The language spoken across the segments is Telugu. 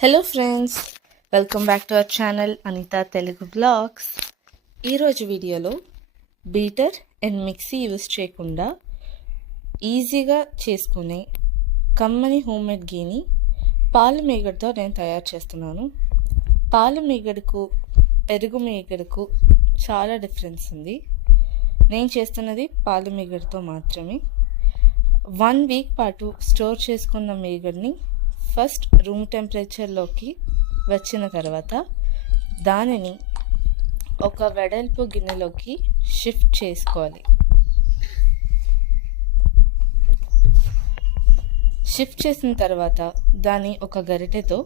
Hello friends welcome back to our channel Anitha Telugu blogs ఈరోజు వీడియోలో బీటర్ అండ్ మిక్సీ యూస్ చేయకుండా ఈజీగా చేసుకునే కమ్మని హోమ్మేడ్ గీని పాలు మేగడతో నేను తయారు చేస్తున్నాను. పాలు మేగడుకు పెరుగు మేగడుకు చాలా డిఫరెన్స్ ఉంది. నేను చేస్తున్నది పాలు మీగడతో మాత్రమే. వన్ వీక్ పాటు స్టోర్ చేసుకున్న మేగడిని ఫస్ట్ రూమ్ టెంపరేచర్లోకి వచ్చిన తర్వాత దానిని ఒక వెడల్పు గిన్నెలోకి షిఫ్ట్ చేసుకోవాలి. షిఫ్ట్ చేసిన తర్వాత దాన్ని ఒక గరిటెతో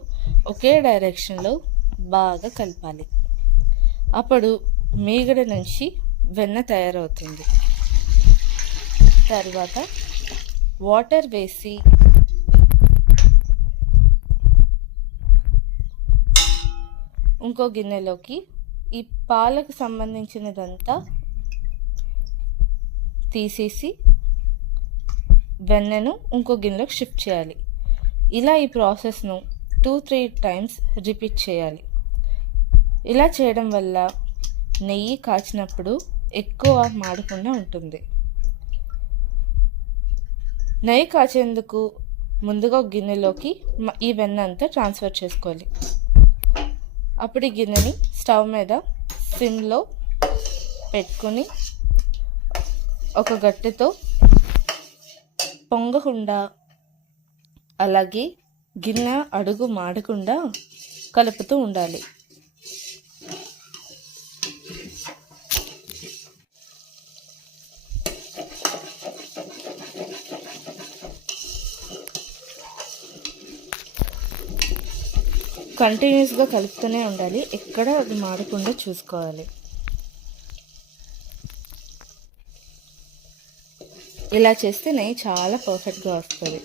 ఒకే డైరెక్షన్లో బాగా కలపాలి. అప్పుడు మీగడ నుంచి వెన్న తయారవుతుంది. తర్వాత వాటర్ వేసి ఇంకో గిన్నెలోకి ఈ పాలకు సంబంధించినదంతా తీసేసి వెన్నను ఇంకో గిన్నెలోకి షిఫ్ట్ చేయాలి. ఇలా ఈ ప్రాసెస్ను టూ త్రీ టైమ్స్ రిపీట్ చేయాలి. ఇలా చేయడం వల్ల నెయ్యి కాచినప్పుడు ఎక్కువ మాడకుండా ఉంటుంది. నెయ్యి కాచేందుకు ముందుగా గిన్నెలోకి ఈ వెన్న అంతా ట్రాన్స్ఫర్ చేసుకోవాలి. అప్పుడు ఈ గిన్నెని స్టవ్ మీద సిమ్లో పెట్టుకుని ఒక గట్టెతో పొంగకుండా అలాగే గిన్నె అడుగు మాడకుండా కలుపుతూ ఉండాలి. కంటిన్యూస్గా కలుపుతూనే ఉండాలి. ఎక్కడ అది మాడకుండా చూసుకోవాలి. ఇలా చేస్తే నెయ్యి చాలా పర్ఫెక్ట్గా వస్తుంది.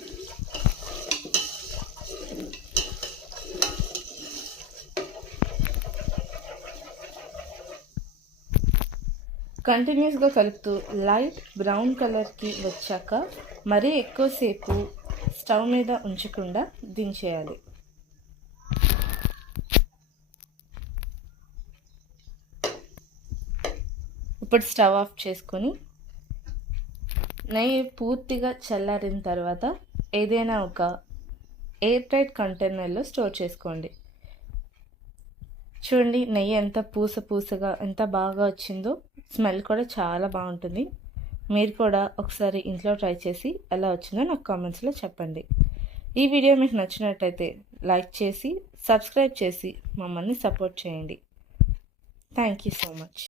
కంటిన్యూస్గా కలుపుతూ లైట్ బ్రౌన్ కలర్కి వచ్చాక మరీ ఎక్కువసేపు స్టవ్ మీద ఉంచకుండా దించేయాలి. ఇప్పుడు స్టవ్ ఆఫ్ చేసుకొని నెయ్యి పూర్తిగా చల్లారిన తర్వాత ఏదైనా ఒక ఎయిర్ టైట్ కంటైనర్లో స్టోర్ చేసుకోండి. చూడండి నెయ్యి ఎంత పూస పూసగా ఎంత బాగా వచ్చిందో స్మెల్ కూడా చాలా బాగుంటుంది. మీరు కూడా ఒకసారి ఇంట్లో ట్రై చేసి ఎలా వచ్చిందో నాకు కామెంట్స్లో చెప్పండి. ఈ వీడియో మీకు నచ్చినట్టయితే లైక్ చేసి సబ్స్క్రైబ్ చేసి మమ్మల్ని సపోర్ట్ చేయండి. Thank you so much.